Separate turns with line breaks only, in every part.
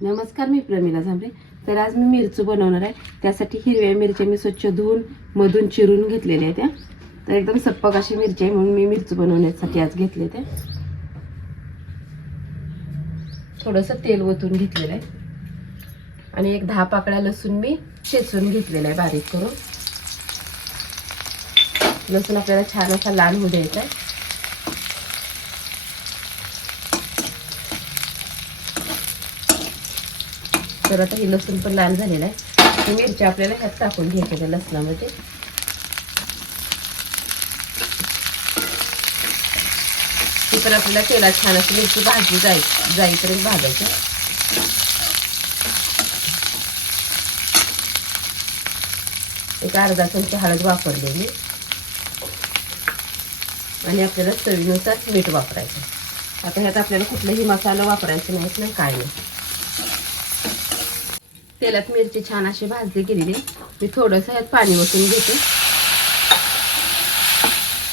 नमस्कार मी प्रमिला झांबरे. तर आज मी मिरचू बनवणार आहे. त्यासाठी हिरव्या मिरच्या मी स्वच्छ धुवून मधून चिरून घेतलेल्या आहेत त्या तर एकदम सप्पक अशी मिरची आहे म्हणून मी मिरचू बनवण्यासाठी आज घेतले त्या थोडंसं तेल ओतून घेतलेलं आहे. आणि एक दहा पाकळ्या लसूण मी शेचून घेतलेला आहे बारीक करून. लसूण आपल्याला छान असा लाल होऊ द्यायचा आहे. तर आता हे लसूण पण लाल झालेला आहे. ही मिरची आपल्याला ह्यात टाकून घ्यायच्या त्या लसणामध्ये. ती पण आपल्याला तेलात छान अशी मिरची भाजी जाई जाईपर्यंत भाजायची. एक अर्धा चमचा हळद वापरलेली. आणि आपल्याला चवीनुसार मीठ वापरायचं. आता ह्यात आपल्याला कुठलाही मसाला वापरायचा नाहीत नाही काय नाही. तेलात मिरची छान अशी भाजली गेलेली. मी थोडंसं ह्यात पाणी ओतून घेते.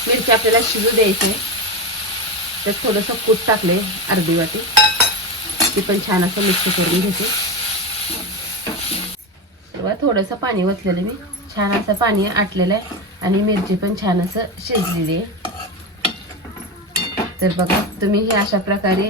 मिरची आपल्याला शिजू द्यायची त्यात थोडंसं कूट टाकले अर्धी वाटी. ती पण छान असं मिक्स करून घेते. तेव्हा थोडंसं पाणी ओतलेलं मी. छान असं पाणी आटलेलं आहे आणि मिरची पण छान असं शिजलेली आहे. तर बघा तुम्ही हे अशा प्रकारे